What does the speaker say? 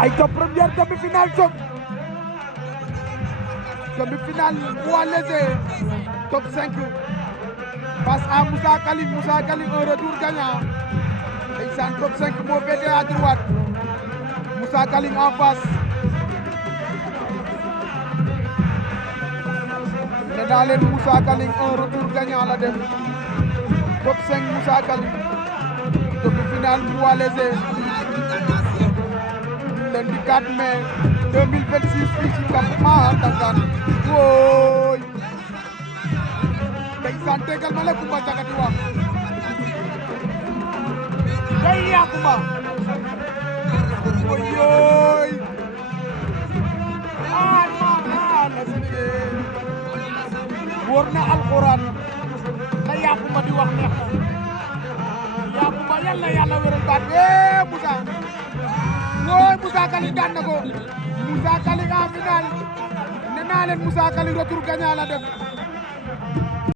ay top première demi-finale choc demi-finale poids léger top 5 face à Moussa Kaling un retour gagnant ndeysaan top 5 moo féete à droite Moussa Kaling en face ne naa leen Moussa Kaling un retour gagnant la def top 5 Moussa Kaling demi-finale poids léger lundi 4 mai 2026 fii ci campement Ndangaan wooy ndeysaan tegal ma la Kumba Jagati wax day yaa Kumba oyoy la sinige wóor na alxuraan la yaa Kumba di wax neex na yaa Kumba yàlla yàlla wéral baat Moussa wooy Moussa Kaling daan na ko Moussa Kaling en finale nee naa leen Moussa Kaling retour gagnant la def